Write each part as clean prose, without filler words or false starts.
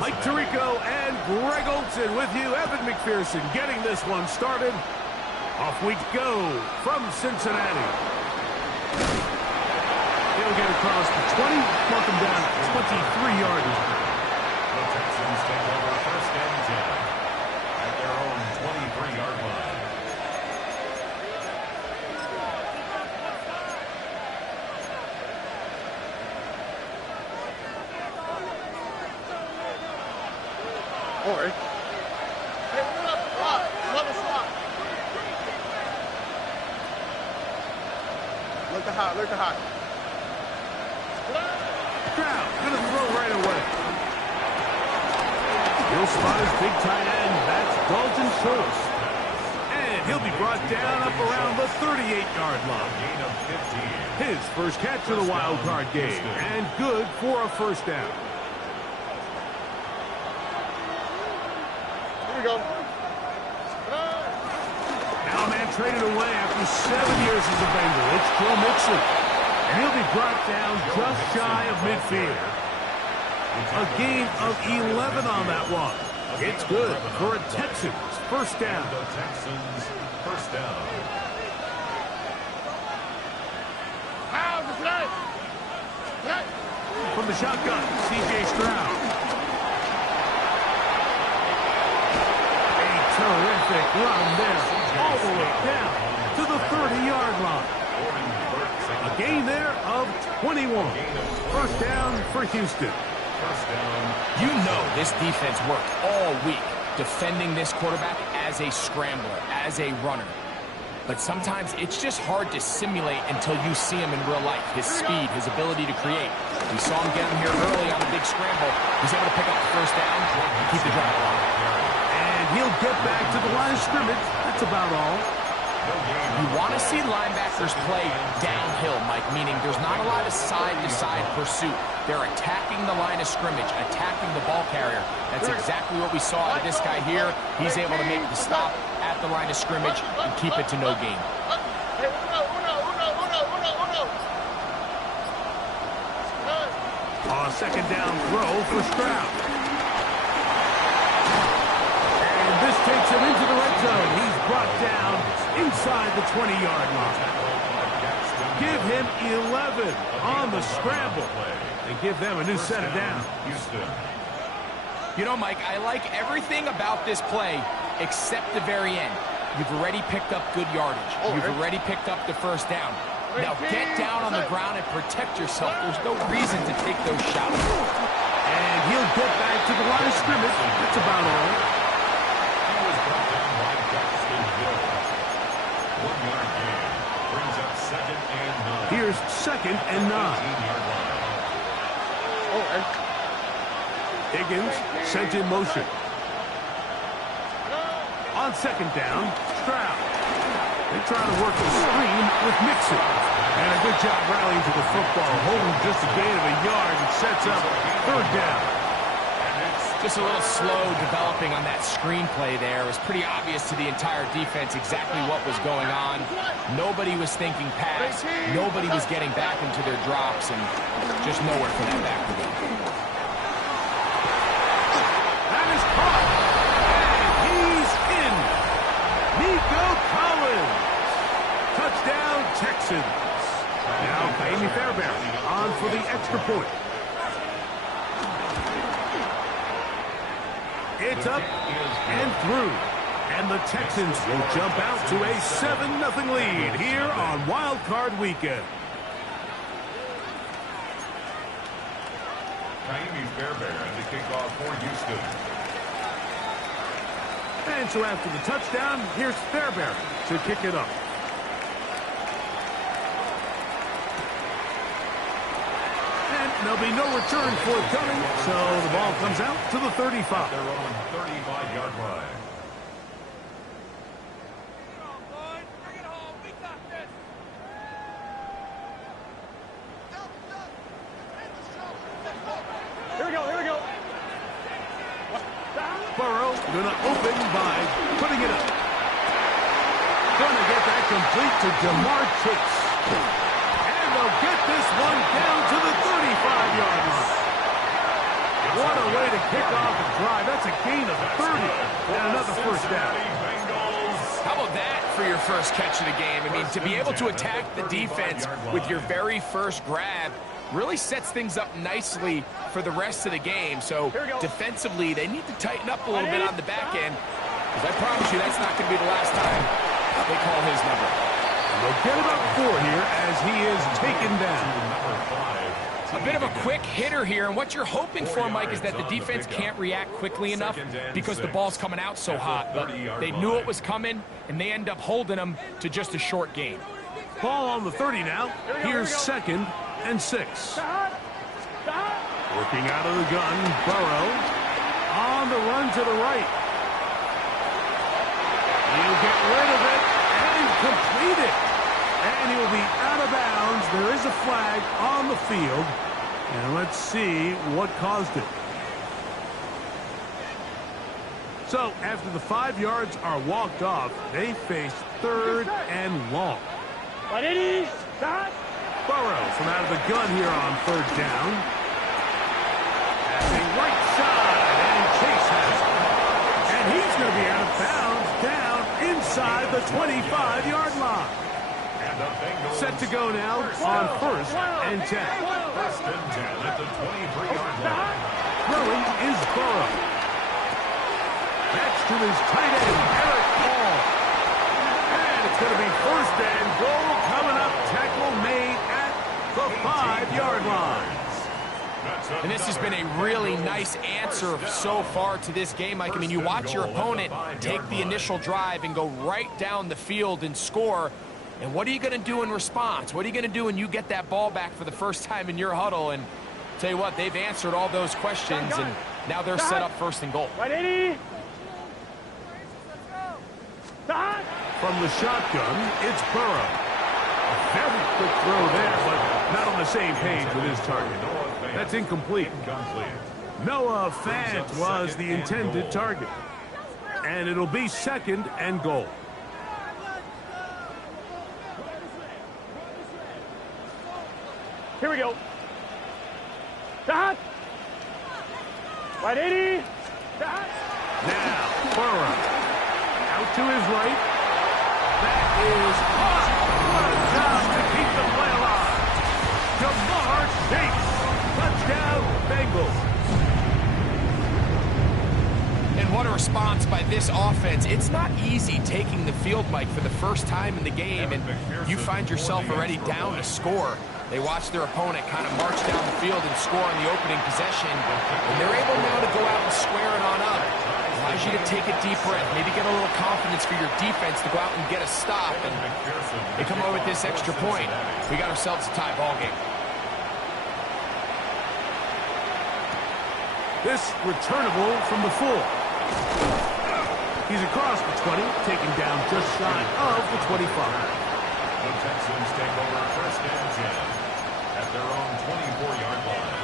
Mike Tirico and Greg Olson with you. Evan McPherson getting this one started. Off we go from Cincinnati. He'll get across the 20, mark him down at 23-yard line. The Texans take over first and 10 at their own 23-yard line. Or look at hot. Stroud gonna throw right away. He'll spot his big tight end. That's Dalton Schultz. And he'll be brought down up around the 38-yard line. Gain of 15. His first catch of the wild card game. And good for a first down. Here we go. Now a man traded away after 7 years as a Bengal. It's Joe Mixon. And he'll be brought down just shy of midfield. A gain of 11 on that one. It's good for a Texans first down. The Texans first down. From the shotgun, C.J. Stroud. A terrific run there, all the way down to the 30-yard line. A gain there of 21. First down for Houston. First down. You know this defense worked all week defending this quarterback as a scrambler, as a runner. But sometimes it's just hard to simulate until you see him in real life. His speed, his ability to create. We saw him get him here early on a big scramble. He's able to pick up the first down and keep the drive alive. And he'll get back to the line of scrimmage. That's about all. You want to see linebackers play downhill, Mike, meaning there's not a lot of side-to-side pursuit. They're attacking the line of scrimmage, attacking the ball carrier. That's exactly what we saw out of this guy here. He's able to make the stop at the line of scrimmage and keep it to no gain. A second down throw for Stroud. And this takes him into the red zone. He's brought down inside the 20-yard line. Give him 11 on the scramble and give them a new set of downs. Houston. You know, Mike, I like everything about this play except the very end. You've already picked up good yardage. You've already picked up the first down. Now get down on the ground and protect yourself. There's no reason to take those shots. And he'll get back to the line of scrimmage. That's about all. He was brought down by Justin Hill. 1 yard gain. Brings up second and 9. Here's second and 9. 18-yard line. Higgins sent in motion. On second down, Stroud. They try to work the screen with Mixon. And a good job rallying to the football, holding just a gain of a yard and sets up third down. Just a little slow developing on that screenplay there. It was pretty obvious to the entire defense exactly what was going on. Nobody was thinking pass. Nobody was getting back into their drops, and just nowhere for that back to go. That is caught. And he's in. Nico Collins. Touchdown, Texans. Now, Amy Fairbairn on for the extra point. It's up and through. And the Texans will jump out to a 7-0 lead here on Wild Card Weekend. Amy Fairbairn to kick off for Houston. And so after the touchdown, here's Fairbairn to kick it up. And there'll be no return forthcoming, so the ball comes out to the 35. Their own 35-yard line. Burrow gonna open by putting it up. Gonna get that complete to Jamar Chase. And they'll get this one down to the 35-yard line. What a way to kick off a drive. That's a gain of 30 and another first down. How about that for your first catch of the game? I mean, to be able to attack the defense with your very first grab really sets things up nicely for the rest of the game. So defensively, they need to tighten up a little bit on the back end, because I promise you that's not going to be the last time they call his number. They'll get about 4 here as he is taken down. A bit of a quick hitter here, and what you're hoping for, Mike, is that the defense can't react quickly enough because the ball's coming out so hot. But they knew it was coming, and they end up holding them to just a short gain. Ball on the 30 now. Here's 2nd and 6. Working out of the gun, Burrow on the run to the right. He'll get rid of it and complete it. And he'll be out of bounds. There is a flag on the field. And let's see what caused it. So after the 5 yards are walked off, they face 3rd and long. Burrow from out of the gun here on 3rd down. Passing right side, and Chase has it. And he's going to be out of bounds down inside the 25-yard line. Set to go now on 1st and 10. 1st and 10 at the 23-yard line. Throwing is Burrow. That's to his tight end, Eric Hall. And it's going to be 1st and goal coming up. Tackle made at the 5-yard line. And this has been a really nice answer so far to this game, Mike. I mean, you watch your opponent take the initial drive and go right down the field and score. And what are you going to do in response? What are you going to do when you get that ball back for the first time in your huddle? And tell you what, they've answered all those questions, and now they're set up 1st and goal. From the shotgun, it's Burrow. A very quick throw there, but not on the same page with his target. That's incomplete. Noah Fant was the intended target. And it'll be 2nd and goal. Here we go. Dot. 180. Dot. Now, Burrow. Out to his right. That is caught. What a job to keep the play alive. Jamar Chase. Touchdown, Bengals. And what a response by this offense. It's not easy taking the field, Mike, for the first time in the game, and you find yourself already down to score. They watch their opponent kind of march down the field and score on the opening possession, and they're able now to go out and square it on up. Allows you to take a deep breath, maybe get a little confidence for your defense to go out and get a stop, and they come over with this extra point. We got ourselves a tie ball game. This returnable from the 4. He's across the 20, taken down just shy of the 25. The Texans take over 1st and 10 at their own 24-yard line.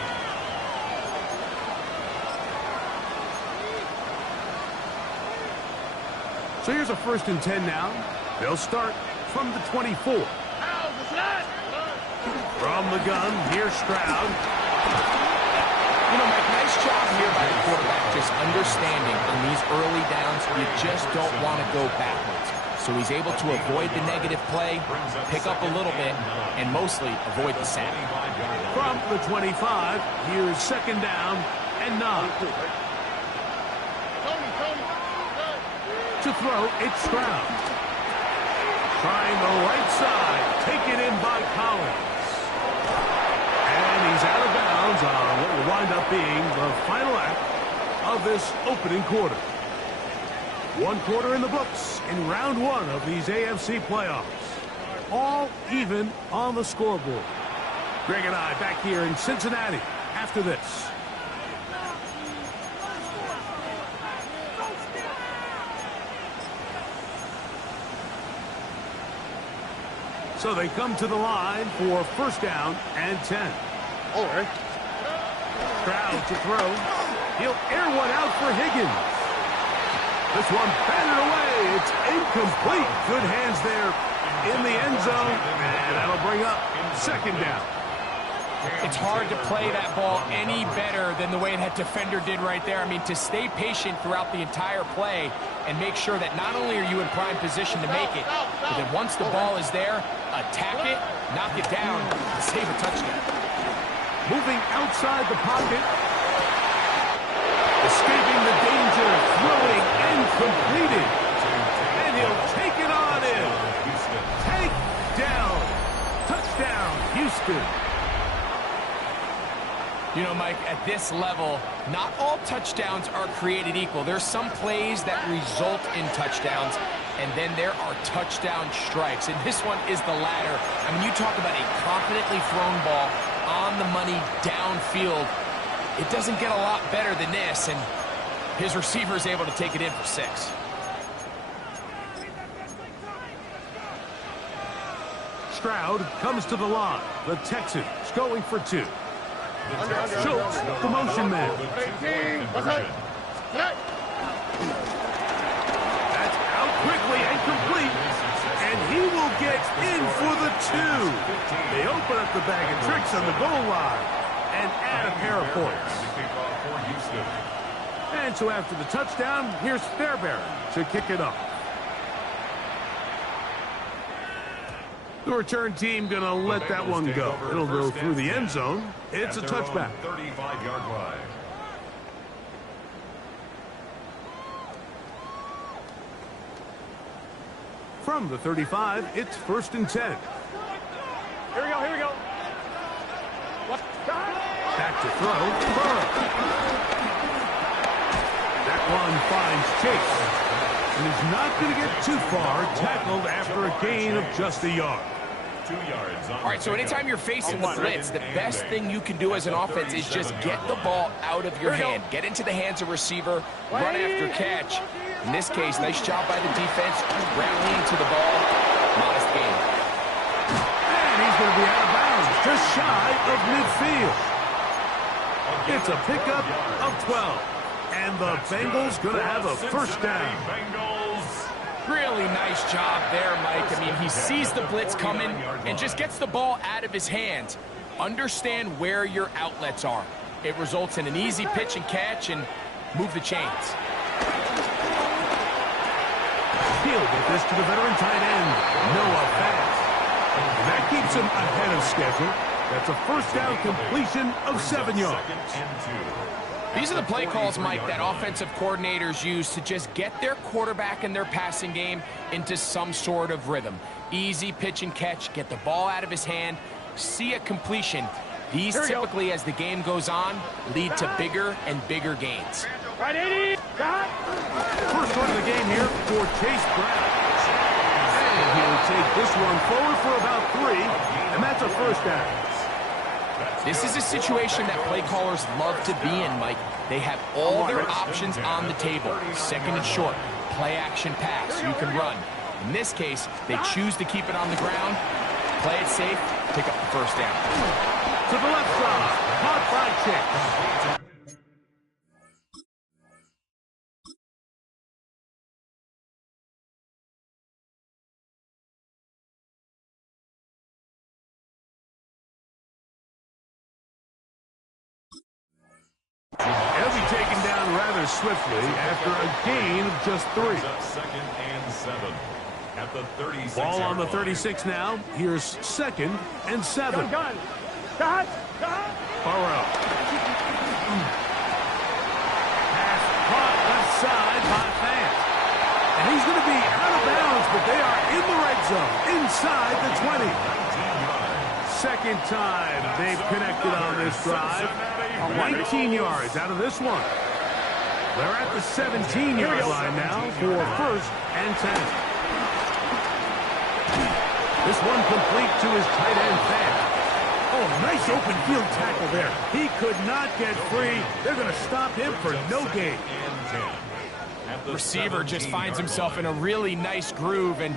So here's a 1st and 10 now. They'll start from the 24. From the gun, here's Stroud. You know, Mike, nice job here by the quarterback, just understanding on these early downs, you just don't want to go backwards. So he's able to avoid the negative play, pick up a little bit, and mostly avoid the sack. From the 25, here's 2nd down and 9. To throw, it's Stroud. Trying the right side, taken in by Collins. And he's out of bounds on what will wind up being the final act of this opening quarter. 1 quarter in the books in round 1 of these AFC playoffs. All even on the scoreboard. Greg and I back here in Cincinnati after this. So they come to the line for 1st down and 10. All right. Stroud to throw. He'll air one out for Higgins. This one batted away. It's incomplete. Good hands there in the end zone. And that'll bring up 2nd down. It's hard to play that ball any better than the way that defender did right there. I mean, to stay patient throughout the entire play and make sure that not only are you in prime position to make it, but then once the ball is there, attack it, knock it down, and save a touchdown. Moving outside the pocket. Escaping the danger, throwing and completed. And he'll take it on in. Take down. Touchdown, Houston. You know, Mike, at this level, not all touchdowns are created equal. There's some plays that result in touchdowns, and then there are touchdown strikes. And this one is the latter. I mean, you talk about a confidently thrown ball on the money downfield. It doesn't get a lot better than this, and his receiver is able to take it in for 6. Stroud comes to the line. The Texans going for 2. Schultz, the motion man. That's out quickly and complete. And he will get in for the 2. They open up the bag of tricks on the goal line and add a pair of points. And so after the touchdown, here's Fairbairn to kick it off. The return team going to let that one go. It'll go through the end zone. It's a touchback. 35-yard line. From the 35, it's 1st and 10. Here we go, here we go. What? Back to throw. Burrow. That one finds Chase. And he's not going to get too far, tackled after a gain of just a yard. 2 yards. All right, so anytime you're facing the blitz, the best thing you can do as an offense is just get the ball out of your hand. Get into the hands of receiver, run after catch. In this case, nice job by the defense, rallying to the ball. Modest gain. And he's going to be out of bounds, just shy of midfield. It's a pickup of 12. And the Bengals going to have a first down. Really nice job there, Mike. I mean, he sees the blitz coming and just gets the ball out of his hands. Understand where your outlets are. It results in an easy pitch and catch and move the chains. He'll get this to the veteran tight end, Noah Fant. And that keeps him ahead of schedule. That's a first down completion of 7 yards. These are the play calls, Mike, that offensive coordinators use to just get their quarterback and their passing game into some sort of rhythm. Easy pitch and catch, get the ball out of his hand, see a completion. These typically, as the game goes on, lead to bigger and bigger gains. Right, 80. First one of the game here for Chase Brown. And he'll take this one forward for about 3, and that's a first down. This is a situation that play callers love to be in, Mike. They have all their options on the table. 2nd and short, play action pass, you can run. In this case, they choose to keep it on the ground, play it safe, pick up the first down. To the left side, caught by Chase. He'll be taken down rather swiftly after a gain of just 3. 2nd and 7 at the 36. Ball on the 36 now. Here's 2nd and 7. Gun. Got. Burrow. Pass caught left side by Fant. And he's going to be out of bounds, but they are in the red zone, inside the 20. 2nd time they've connected on this drive. 19 yards out of this one. They're at the 17-yard line now for 1st and 10. This one complete to his tight end, Fant. Oh, nice open field tackle there. He could not get free. They're going to stop him for no gain. Receiver just finds himself in a really nice groove, and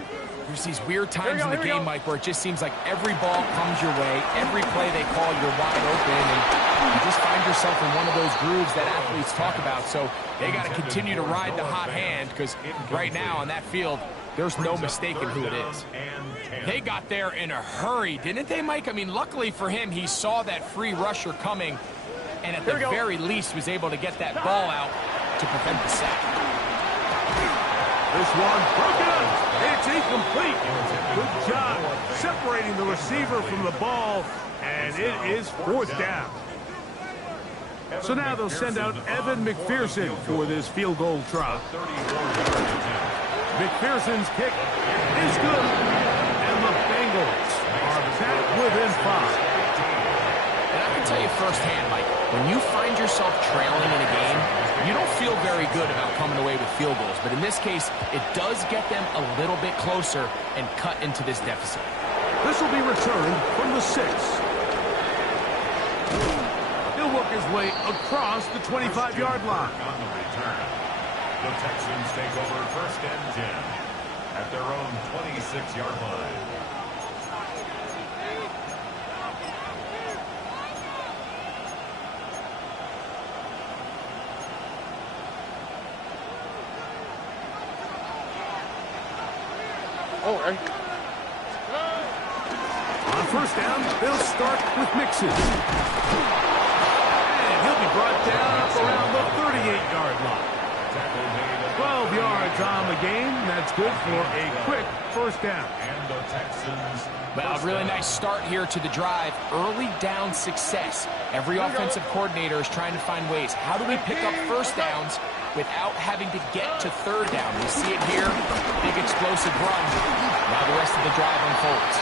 there's these weird times in the game, Mike, where it just seems like every ball comes your way, every play they call, you're wide open, and you just find yourself in one of those grooves that athletes talk about. So they got to continue to ride the hot hand, because right now on that field, There's no mistaking who it is. They got there in a hurry, didn't they, Mike? I mean, luckily for him, he saw that free rusher coming, and at the very least was able to get that ball out to prevent the sack. This one broken. It's incomplete. Good job separating the receiver from the ball, and it is fourth down. So now they'll send out Evan McPherson for this field goal try. McPherson's kick is good, and the Bengals are back within 5. And I can tell you firsthand, Mike, when you find yourself trailing in a game, you don't feel very good about coming away with field goals. But in this case, it does get them a little bit closer and cut into this deficit. This will be returned from the 6. He'll work his way across the 25-yard line. On the return, the Texans take over first and 10 at their own 26-yard line. Oh, right. On first down, they'll start with Mixon. And he'll be brought down up around the 38-yard line. 12 yards on the game. That's good for a quick first down. And the Texans. Well, a really nice start here to the drive. Early down success. Every offensive coordinator is trying to find ways. How do we pick up first downs without having to get to third down? We see it here. Big explosive run. Now the rest of the drive unfolds.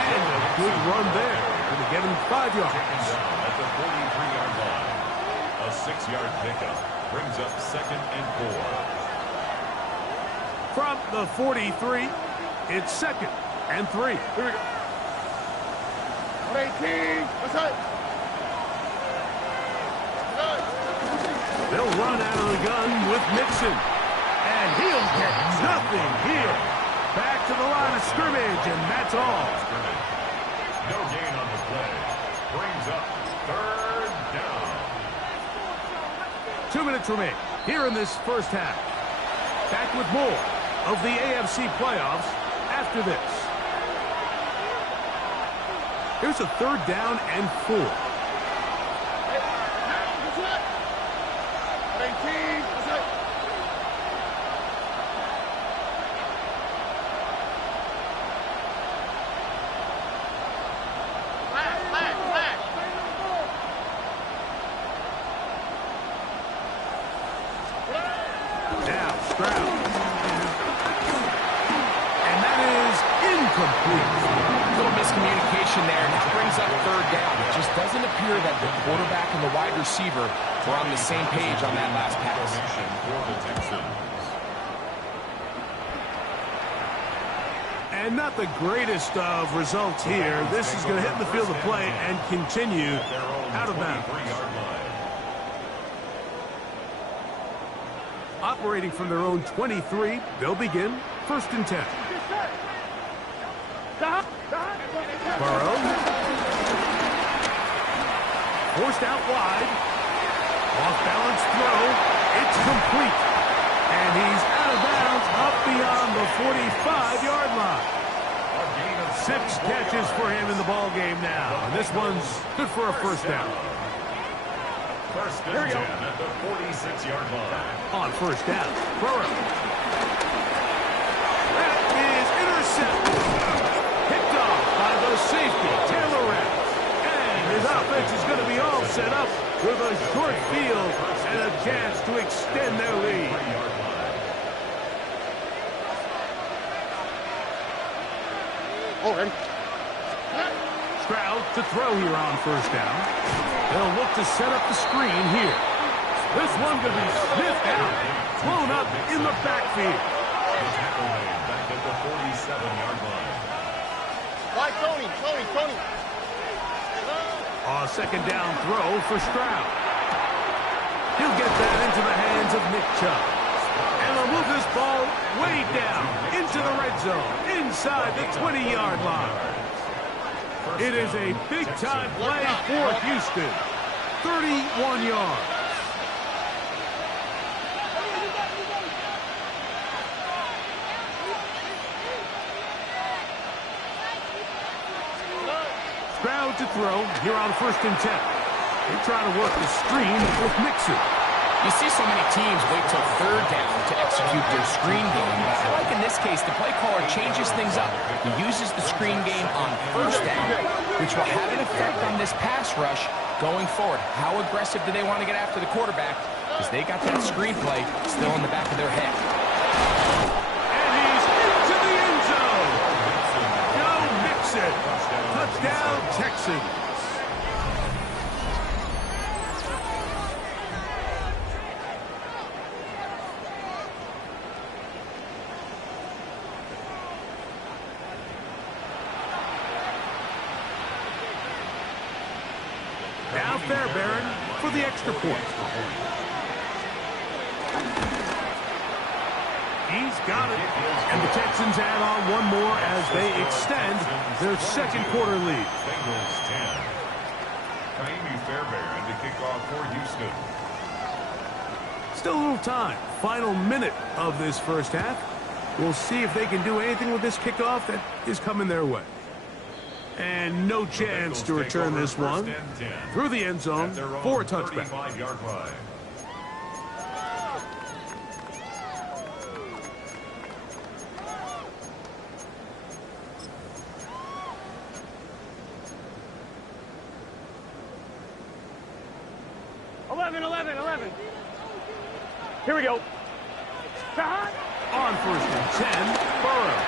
And a good run there. Going to get him 5 yards. At the 43-yard line. A 6-yard pickup brings up second and 4. From the 43, it's second and 3. Here we go. 118. What's up? They'll run out of the gun with Mixon. And he'll get nothing here. Back to the line of scrimmage, and that's all. No gain on the play. Brings up third down. 2 minutes remain here in this first half. Back with more of the AFC playoffs after this. Here's a third down and 4. 18. What's up? Now, Stroud. And that is incomplete. Little miscommunication there. That brings up third down. It just doesn't appear that the quarterback and the wide receiver were on the same page on that last pass. For the Texans. And not the greatest of results here. This is going to hit the field of play and continue out of bounds. Operating from their own 23, they'll begin first and 10. Burrow. Forced out wide. Off-balance throw. It's complete. And he's out of bounds up beyond the 45-yard line. 6 catches for him in the ball game now. And this one's good for a first down. First and 10 at the 46-yard line. On first down, Burrow. That is intercepted. Picked off by the safety, Taylor Rapp. And his offense is going to be all set up with a short field and a chance to extend their lead. Already. Stroud to throw here on first down. They'll look to set up the screen here. This one going to be sniffed out, blown up in the backfield. The tackle made back at the 47-yard line. Why, Tony? A second down throw for Stroud. He'll get that into the hands of Nick Chubb. And they'll move this ball way down into the red zone, inside the 20-yard line. It is a big-time play for Houston. 31 yards. Crowd to throw here on 1st and 10. They try to work the screen with Mixon. You see so many teams wait till 3rd down to execute their screen game. But I like in this case, the play caller changes things up. He uses the screen game on 1st down, which will have an effect on this pass rush going forward. How aggressive do they want to get after the quarterback? Because they got that screenplay still in the back of their head. And he's into the end zone. Go Mixon. Touchdown, Texans. Now Fairbairn for the extra point. He's got it. And the Texans add on one more as they extend their 2nd quarter lead. Bengals 10. Fairbairn to kick off for Houston. Still a little time. Final minute of this 1st half. We'll see if they can do anything with this kickoff that is coming their way. And no chance to return this one through the end zone for a touchback. 35-yard line. Here we go. On 1st and 10, Burrow.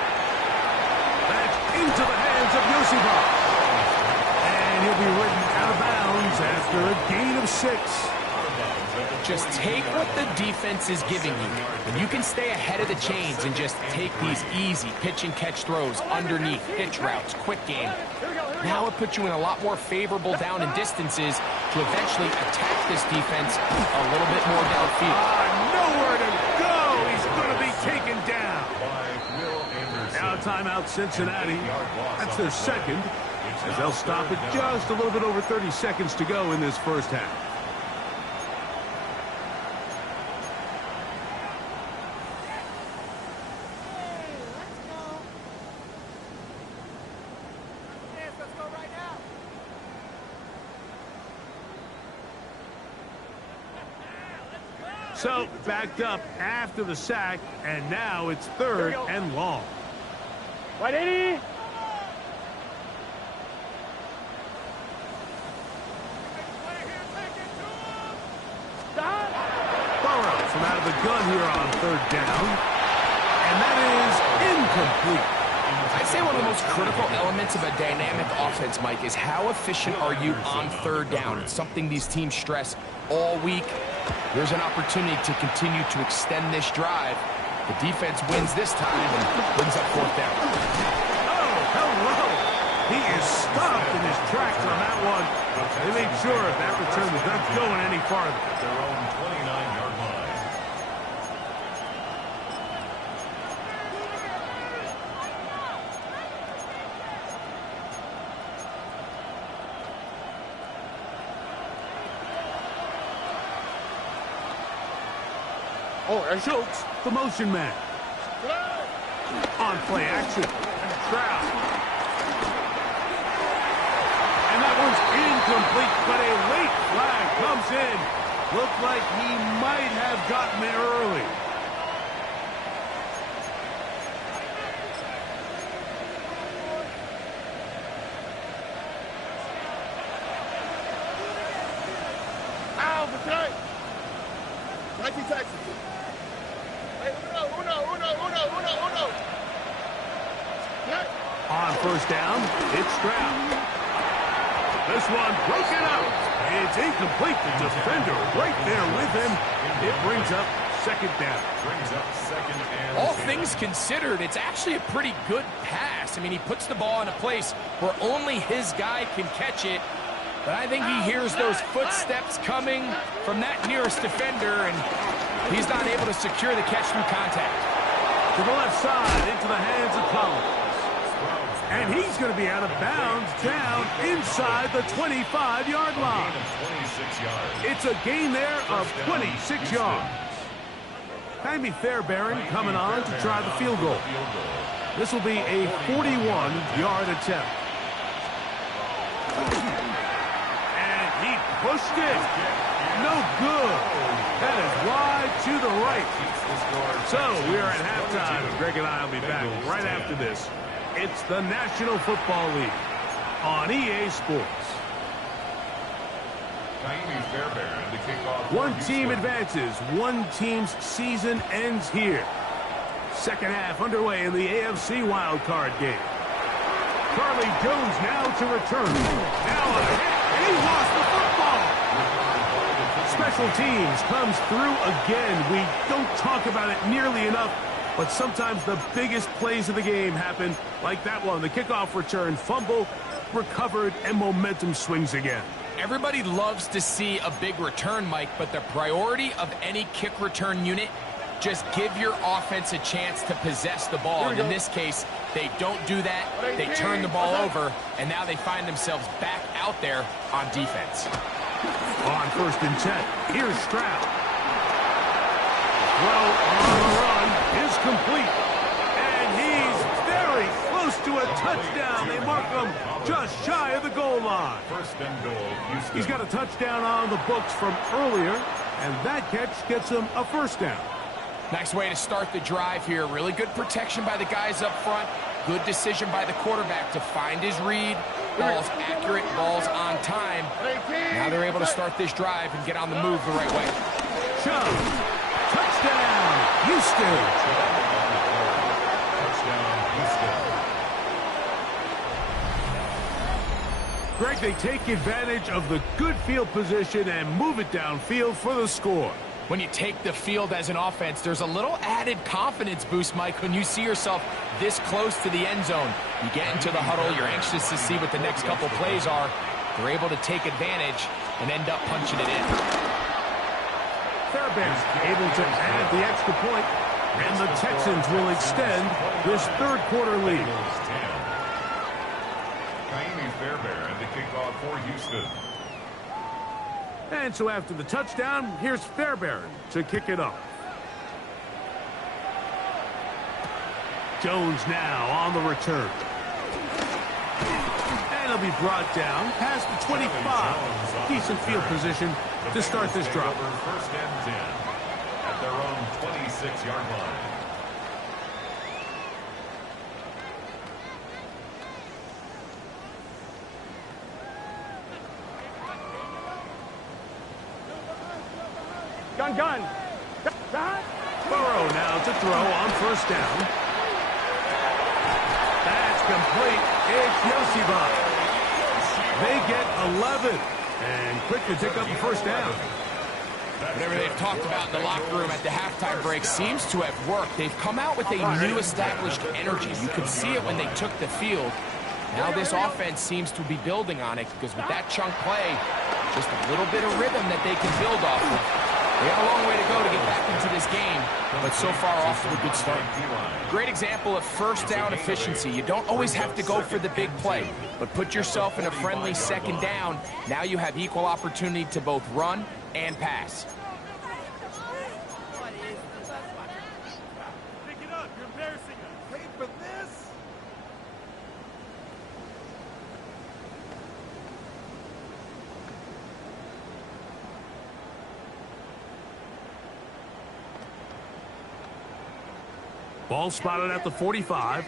That's into the hands of Yosibach. And he'll be ridden out of bounds after a gain of 6. Just take what the defense is giving you. When you can stay ahead of the chains and just take these easy pitch-and-catch throws underneath, pitch routes, quick game, now it puts you in a lot more favorable down and distances to eventually attack this defense a little bit more downfield. Nowhere to go. He's going to be taken down. Now timeout Cincinnati. That's their 2nd, as they'll stop it just a little bit over 30 seconds to go in this 1st half. So, backed up after the sack, and now it's 3rd and long. Right, 80. Burrow from out of the gun here on 3rd down, and that is incomplete. I'd say one of the most critical elements of a dynamic offense, Mike, is how efficient are you on 3rd down. It's something these teams stress all week. There's an opportunity to continue to extend this drive. The defense wins this time and brings up 4th down. Oh, hello. He is stopped in his tracks on that one. They made sure that return was not going any farther. Their own 29-yard line. Oh, and Schultz, the motion man. On play action. Stroud. And that one's incomplete, but a late flag comes in. Looked like he might have gotten there early. Ow, Patrick! 19 Texas. Hey, uno. Hey. On 1st down, it's Stroud. This one broken out. It's incomplete. The defender right there with him. It brings up 2nd down. Brings up 2nd and All 10. things considered, it's actually a pretty good pass. I mean, he puts the ball in a place where only his guy can catch it. But I think he hears those footsteps coming from that nearest defender, and he's not able to secure the catch through contact. To the left side, into the hands of Collins. And he's going to be out of bounds down inside the 25-yard line. 26 yards. It's a gain there of 26 yards. Jaime Fairbairn coming on to try the field goal. This will be a 41-yard attempt. pushed it. No good. That is wide to the right. So we are at halftime. Greg and I will be back right after this. It's the National Football League on EA Sports. One team advances. One team's season ends here. Second half underway in the AFC wildcard game. Charlie Jones now to return. Now a hit, and he lost the football. Special teams comes through again. We don't talk about it nearly enough, but sometimes the biggest plays of the game happen like that one. The kickoff return, fumble, recovered, and momentum swings again. Everybody loves to see a big return, Mike, but the priority of any kick return unit, just give your offense a chance to possess the ball. And in this case, they don't do that. They turn the ball over, and now they find themselves back out there on defense. On 1st and 10, here's Stroud. Throw on the run is complete. And he's very close to a touchdown. They mark him just shy of the goal line. He's got a touchdown on the books from earlier, and that catch gets him a first down. Nice way to start the drive here. Really good protection by the guys up front. Good decision by the quarterback to find his read. Ball's accurate, ball's on time. Now they're able to start this drive and get on the move the right way. Chubb. Touchdown, Houston. Greg, they take advantage of the good field position and move it downfield for the score. When you take the field as an offense, there's a little added confidence boost, Mike, when you see yourself this close to the end zone. You get into the huddle, you're anxious to see what the next couple plays are. They're able to take advantage and end up punching it in. Fairbanks able to add the extra point, and the Texans will extend this third quarter lead. Fairbairn, the kickoff for Houston. And so after the touchdown, here's Fairbairn to kick it off. Jones now on the return. And he'll be brought down past the 25. Decent field position to start this drive. First and 10 at their own 26-yard line. Gun. Burrow now to throw on first down. That's complete. It's Yosiba. They get 11 and quick to pick up the first down. Whatever they've talked about in the locker room at the halftime break seems to have worked. They've come out with a new established energy. You could see it when they took the field. Now this offense seems to be building on it because with that chunk play, just a little bit of rhythm that they can build off of. They have a long way to go to get back into this game, but so far off to a good start. Great example of first down efficiency. You don't always have to go for the big play, but put yourself in a friendly second down. Now you have equal opportunity to both run and pass. Pick it up. You're embarrassing us. Paid for this? Ball spotted at the 45.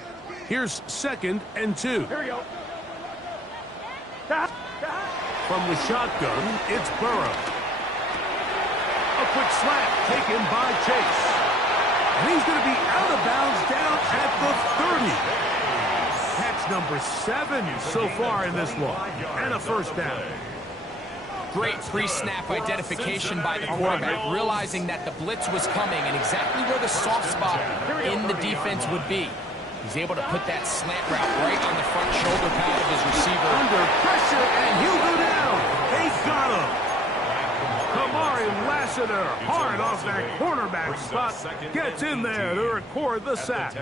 Here's 2nd and 2. Here we go. From the shotgun, it's Burrow. A quick slant taken by Chase. And he's going to be out of bounds down at the 30. Catch number 7 so far in this one. And a first down. Great pre-snap identification by the quarterback, realizing that the blitz was coming and exactly where the soft spot in the defense would be. He's able to put that slant route right on the front shoulder pad of his receiver. Under pressure, and he'll go down. They got him. Kamari Lassiter, hard off that cornerback spot, gets in there to record the sack.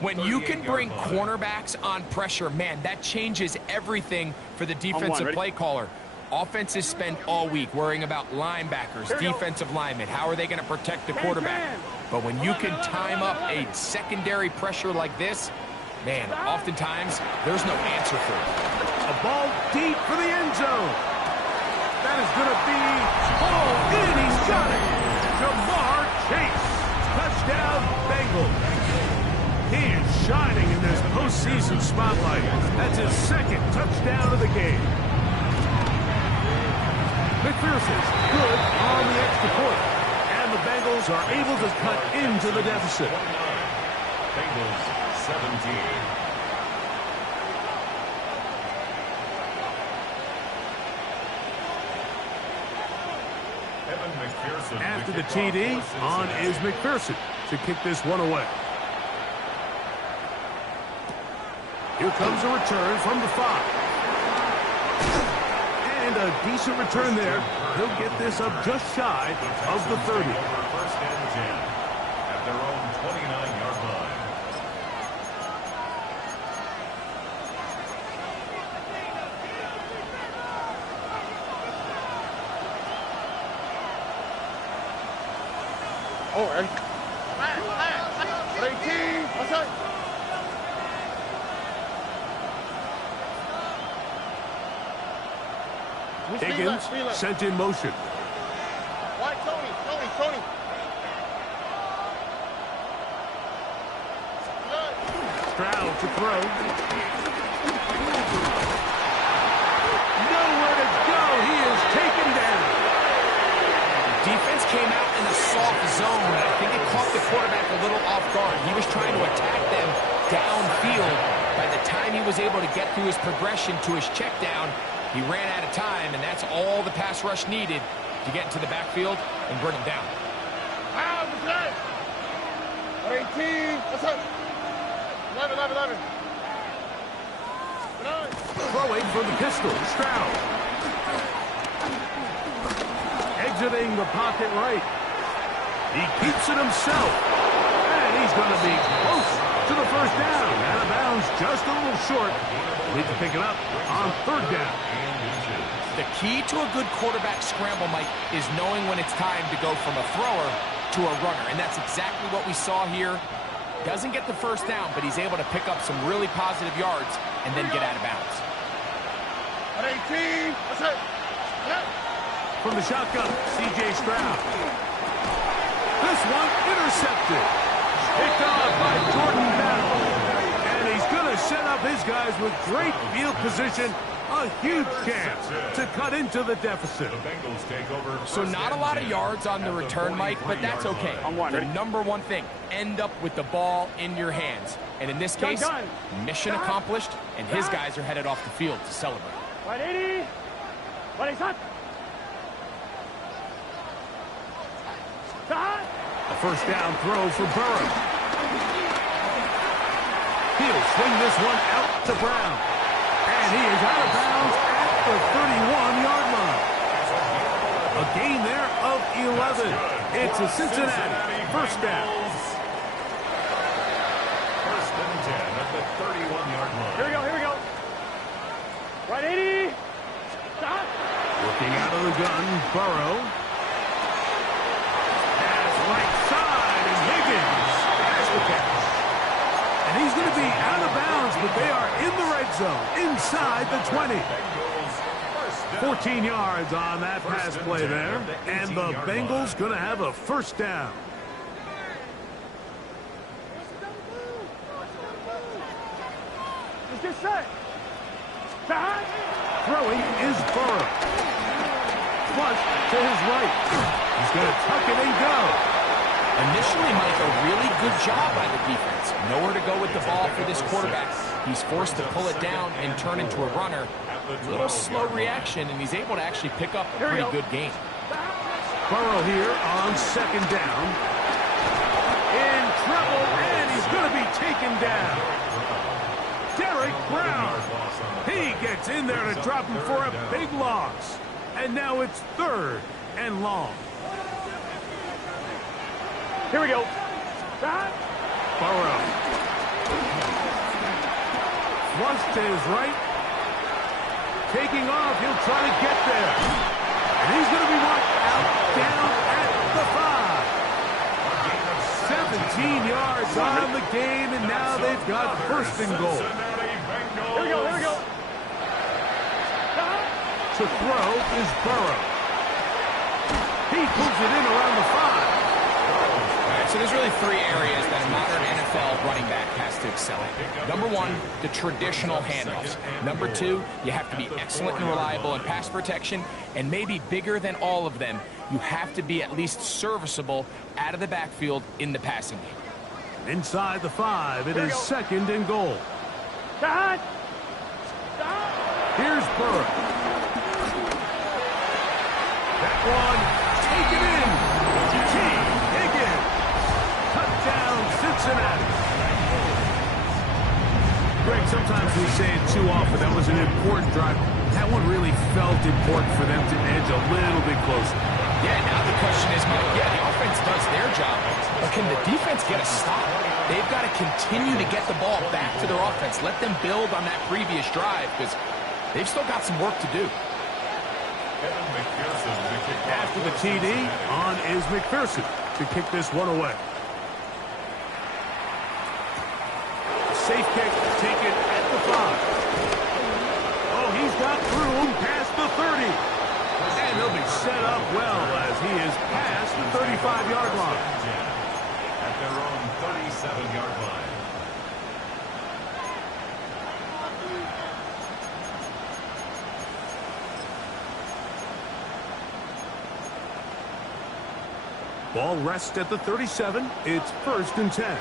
When you can bring cornerbacks on pressure, man, that changes everything for the defensive play caller. Offenses spend all week worrying about linebackers, defensive linemen. How are they going to protect the quarterback? But when you can time up a secondary pressure like this, man, oftentimes there's no answer for it. A ball deep for the end zone. That is going to be hauled in. He's got it. Jamar Chase. Touchdown, Bengals. He is shining in this postseason spotlight. That's his second touchdown of the game. McPherson's good on the extra point. And the Bengals are able to cut into the deficit. Bengals 17. After the TD, on is McPherson to kick this one away. Here comes a return from the 5. And a decent return there. He'll get this up just shy of the 30. First and 10 at their own 29-yard line. Oh, and 18. What's up? Higgins sent in motion. Why, Tony. Stroud to throw. Nowhere to go. He is taken down. Defense came out in a soft zone, and I think it caught the quarterback a little off guard. He was trying to attack them downfield. By the time he was able to get through his progression to his check down, he ran out of time, and that's all the pass rush needed to get into the backfield and bring him down. 18. What's up? 11. Throwing from the pistol. Stroud. Exiting the pocket right. He keeps it himself. And he's going to be close to the first down. Out of bounds just a little short. Need to pick it up on third down. The key to a good quarterback scramble, Mike, is knowing when it's time to go from a thrower to a runner. And that's exactly what we saw here. Doesn't get the first down, but he's able to pick up some really positive yards and then get out of bounds. 18. What's up? From the shotgun, C.J. Stroud. This one intercepted. Picked off by Jordan Battle. And he's going to set up his guys with great field position. A huge chance to cut into the deficit. The Bengals take over. So not a lot of yards on the return, Mike, but that's okay. The number one thing, end up with the ball in your hands. And in this case, mission accomplished, and his guys are headed off the field to celebrate. 180. 180. A first down throw for Burrow. He'll swing this one out to Brown. And he is out of bounds at the 31-yard line. A gain there of 11. It's a Cincinnati first down. First and 10 at the 31-yard line. Here we go. 180. Stop. Looking out of the gun, Burrow. Pass right side, and Higgins has the catch. And he's going to be out of bounds, but they are in the red zone, inside the 20. 14 yards on that pass play there, and the Bengals going to have a first down. Let's get set. Throwing is Burrow. Flush to his right. He's going to tuck it and go. Initially, Mike, a really good job by the defense. Nowhere to go with the ball for this quarterback. He's forced to pull it down and turn into a runner. A little slow reaction, and he's able to actually pick up a pretty good game. Burrow here on second down. In trouble, and he's going to be taken down. Derek Brown. He gets in there to drop him for a big loss. And now it's third and long. Here we go. Burrow. Flush to his right. Taking off, he'll try to get there. And he's going to be marked out down at the 5. 17 yards on the game, and now they've got first and goal. Here we go. To throw is Burrow. He pulls it in around the 5. All right, so there's really 3 areas that a modern NFL running back has to excel at. Number 1, the traditional handoffs. Number 2, you have to be excellent and reliable in pass protection. And maybe bigger than all of them, you have to be at least serviceable out of the backfield in the passing game. Inside the 5, it is 2nd and goal. Dad! Here's Burrow. That one, taken in. T. Higgins. Touchdown, Cincinnati. Greg, sometimes we say it too often. That was an important drive. That one really felt important for them to edge a little bit closer. Yeah, now the question is, Mike, the offense does their job, but can the defense get a stop? They've got to continue to get the ball back to their offense. Let them build on that previous drive, because they've still got some work to do. After the TD, on is McPherson to kick this one away. Safe kick taken at the 5. Oh, he's got room past the 30. And he'll be set up well as he is past the 35-yard line. At their own 37-yard line. Ball rests at the 37. It's 1st and 10.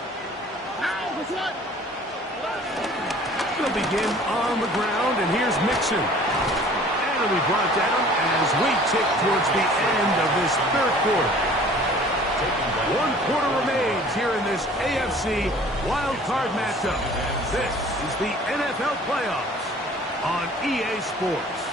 They'll begin on the ground, and here's Mixon. And he'll be brought down as we tick towards the end of this 3rd quarter. 1 quarter remains here in this AFC wild card matchup. This is the NFL playoffs on EA Sports.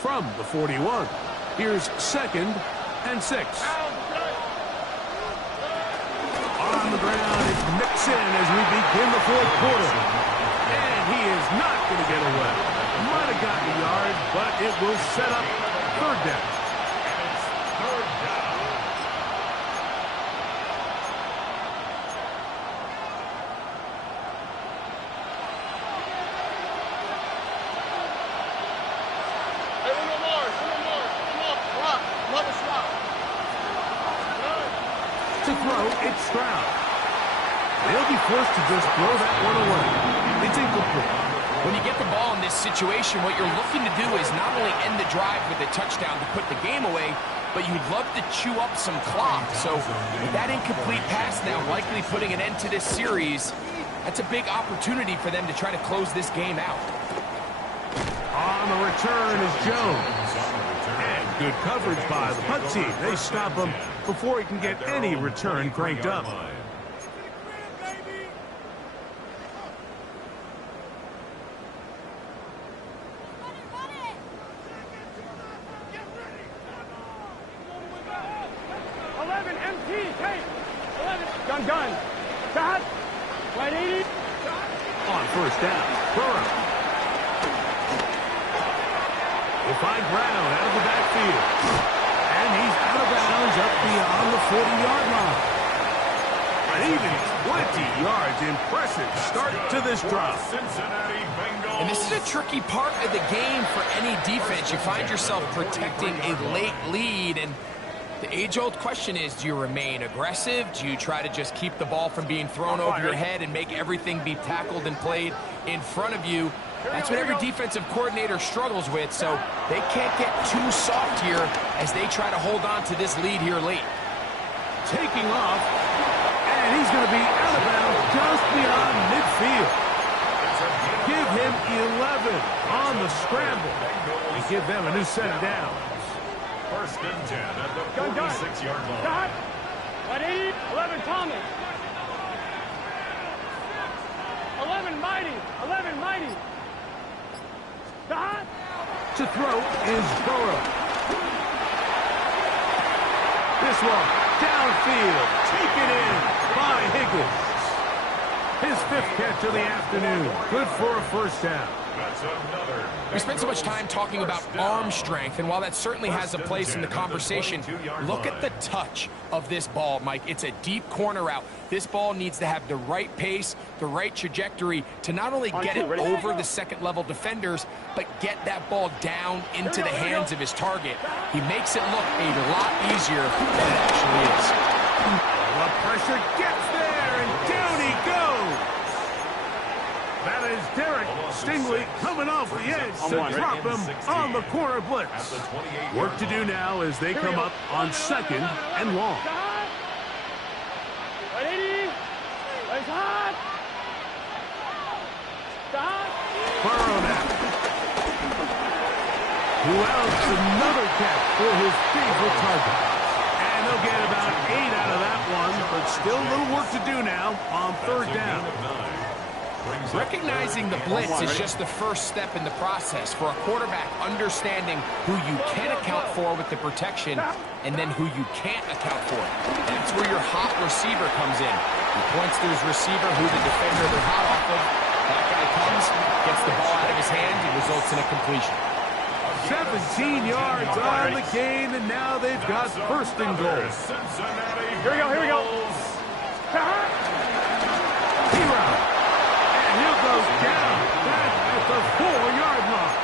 From the 41, here's 2nd and 6. On the ground, it's Mixon as we begin the 4th quarter. And he is not going to get away. Might have gotten a yard, but it will set up 3rd down. And it's 3rd down. To throw, it's Stroud. They'll be forced to just throw that one away. It's incomplete. When you get the ball in this situation, what you're looking to do is not only end the drive with a touchdown to put the game away, but you'd love to chew up some clock. So with that incomplete pass now likely putting an end to this series, that's a big opportunity for them to try to close this game out. On the return is Jones. And good coverage by the punt team. They stop him before he can get any return cranked up. Gun. Dad. Right 80. On 1st down, Burrow. Will find Brown out of the backfield. And he's out of bounds up beyond the 40-yard line. An even 20 yards. Impressive start to this drive. Cincinnati Bengals. And this is a tricky part of the game for any defense. You find yourself protecting a late lead, and the age-old question is, do you remain aggressive? Do you try to just keep the ball from being thrown over your head and make everything be tackled and played in front of you? That's what every defensive coordinator struggles with, so they can't get too soft here as they try to hold on to this lead here late. Taking off, and he's going to be out of bounds just beyond midfield. Give him 11 on the scramble and give them a new set of downs. 1st and 10 at the 46-yard line. Dad. Right 80. 11 Thomas. 11 Mighty. 11 Mighty. Dad. To throw is Burrow. This one downfield, taken in by Higgins. His his 5th catch of the afternoon. Good for a first down. That's another. We spent so much time talking about arm strength, and while that certainly has a place in the conversation, look at the touch of this ball, Mike. It's a deep corner route. This ball needs to have the right pace, the right trajectory to not only get it over the second-level defenders, but get that ball down into the hands of his target. He makes it look a lot easier than it actually is. The pressure gets there, and down he goes. That is Derek Stingley coming off the edge to drop him on the corner blitz. Work to do now as they come up on 2nd and long. Burrow now. Who else? Another catch for his favorite target. And they'll get about 8 out of that one, but still a little work to do now on 3rd down. Recognizing the blitz is just the first step in the process for a quarterback, understanding who you can account for with the protection and then who you can't account for. That's where your hot receiver comes in. He points to his receiver, who the defender they're hot off of. That guy comes, gets the ball out of his hand, and results in a completion. 17 yards on the gain, and now they've got 1st and goal. Here we go, here we go. Hero. And he'll go down back at the 4-yard line.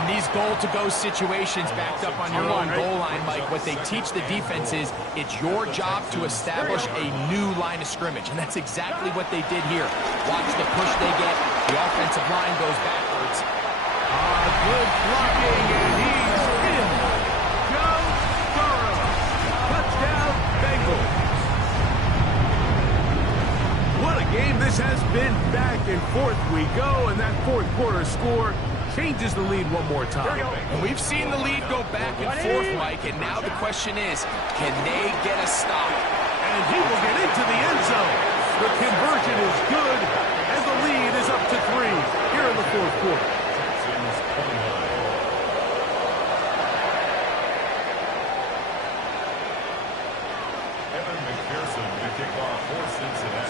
In these goal-to-go situations backed up on your own goal line, Mike, what they teach the defense is it's your job to establish a new line of scrimmage, and that's exactly what they did here. Watch the push they get. The offensive line goes backwards. Good blocking, and he's in. Joe Burrow. Touchdown, Bengals. What a game this has been. Back and forth we go, and that 4th quarter score changes the lead one more time. And we've seen the lead go back and forth, Mike, and now the question is, can they get a stop? And he will get into the end zone. The conversion is good, and the lead is up to 3 here in the 4th quarter.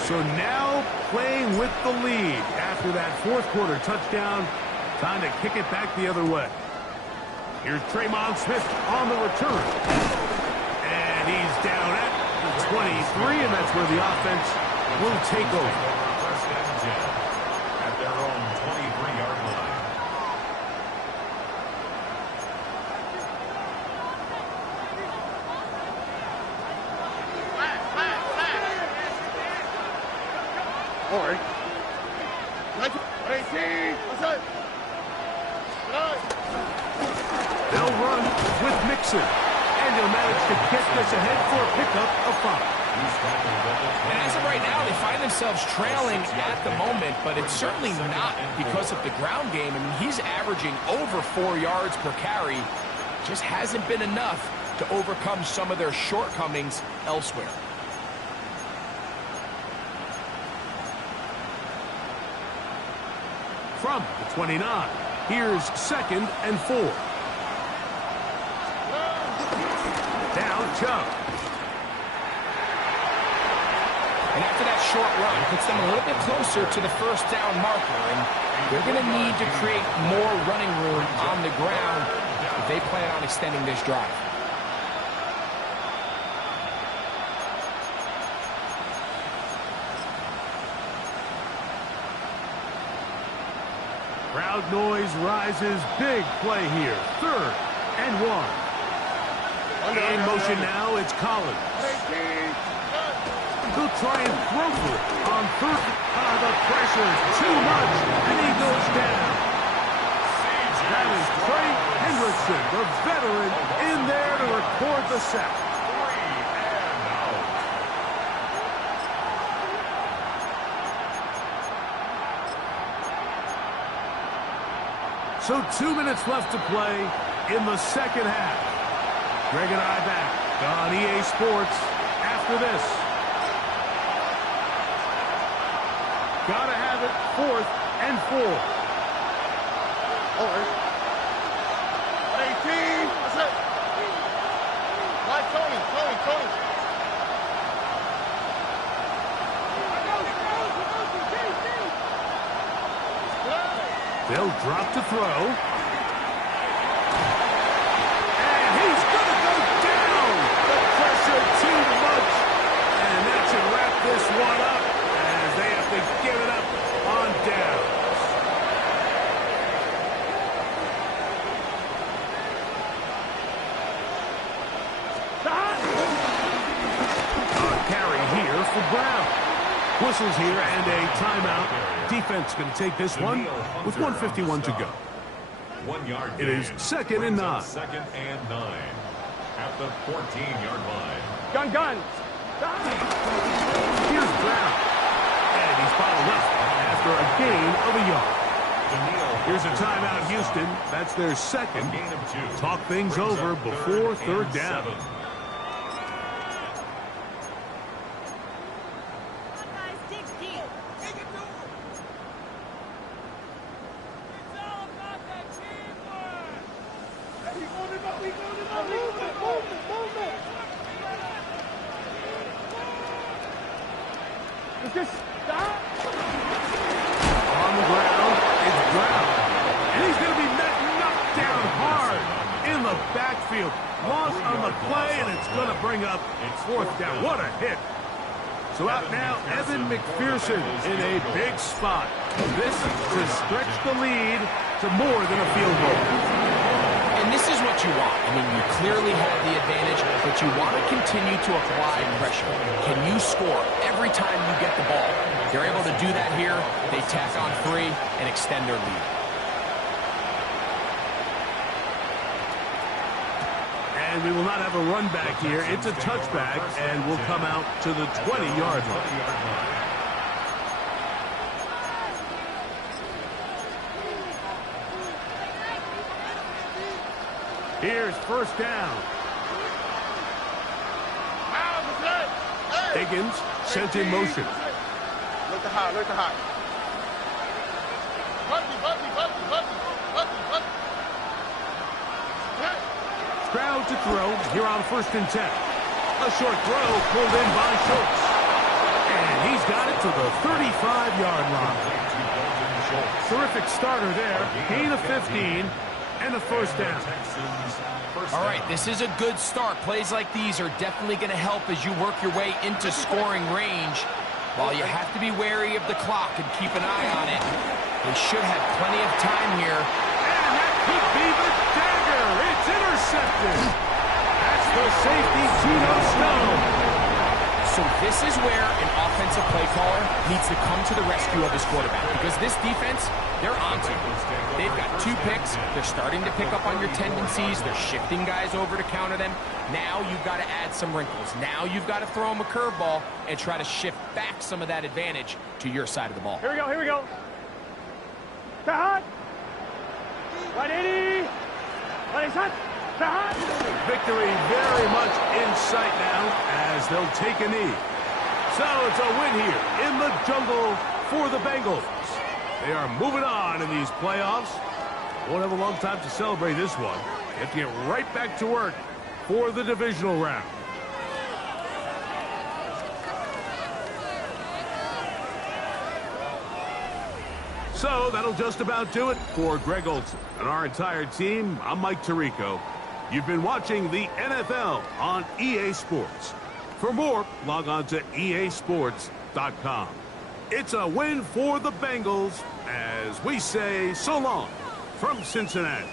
So now playing with the lead after that 4th quarter touchdown. Time to kick it back the other way. Here's Traymon Smith on the return. And he's down at the 23, and that's where the offense will take over. First and 10 at their own 23-yard line. All right. 18. What's up? They'll run with Mixon. And he'll manage to get this ahead for a pickup of 5. And as of right now, they find themselves trailing at the moment, but it's certainly not because of the ground game. I mean, he's averaging over 4 yards per carry. Just hasn't been enough to overcome some of their shortcomings elsewhere. From the 29, here's 2nd and 4. Down Chubb. And after that short run, it puts them a little bit closer to the 1st down marker, and they're going to need to create more running room on the ground if they plan on extending this drive. Crowd noise rises. Big play here. 3rd and 1. In motion now, it's Collins. He'll try and throw for it on 3rd. The pressure is too much, and he goes down. That is Trey Hendrickson, the veteran, in there to record the sack. So 2 minutes left to play in the 2nd half. Greg and I back on EA Sports after this. Gotta have it. 4th and 4. All right. 18. What's up? Right, Tony. They'll drop to throw. And he's going to go down. The pressure too much. And that should wrap this one up as they have to give it up on downs. A carry here for Brown. Whistles here and a timeout. Defense going to take this one with 1:51 to go. 1 yard. It is 2nd and 9. 2nd and 9 at the 14-yard line. Gun. Here's Brown. And he's followed up after a gain of a yard. Here's a timeout, Houston. That's their second. Gain of 2. Talk things Brings over up before 3rd third and down. 7. Just stop. On the ground, it's Brown. And he's going to be knocked down hard in the backfield. Loss on the play, and it's going to bring up 4th down. What a hit. So out now, Evan McPherson in a big spot. This to stretch the lead to more than a field goal. And this is what you want. I mean, you clearly have the advantage, but you want to continue to apply pressure. Can you score every time you get the ball? They're able to do that here. They tack on 3 and extend their lead. And we will not have a run back here. It's a touchback, and will come out to the 20-yard line. Here's 1st down. Higgins sent in motion. Look to high. Crowd to throw here on 1st and 10. A short throw pulled in by Schultz. And he's got it to the 35-yard line. Terrific starter there. Gain of 15 and a 1st down. All right, this is a good start. Plays like these are definitely going to help as you work your way into scoring range. While you have to be wary of the clock and keep an eye on it, they should have plenty of time here. And that could be the dagger. It's intercepted. That's the safety, Geno Stone. So this is where an offensive play caller needs to come to the rescue of his quarterback, because this defense, they're onto it. They've got 2 picks. They're starting to pick up on your tendencies. They're shifting guys over to counter them. Now you've got to add some wrinkles. Now you've got to throw them a curveball and try to shift back some of that advantage to your side of the ball. Here we go. Hot. 180. 180. Victory very much in sight now as they'll take a knee. So it's a win here in the jungle for the Bengals. They are moving on in these playoffs. Won't have a long time to celebrate this one. They have to get right back to work for the divisional round. So that'll just about do it for Greg Olson and our entire team. I'm Mike Tirico. You've been watching the NFL on EA Sports. For more, log on to easports.com. It's a win for the Bengals as we say so long from Cincinnati.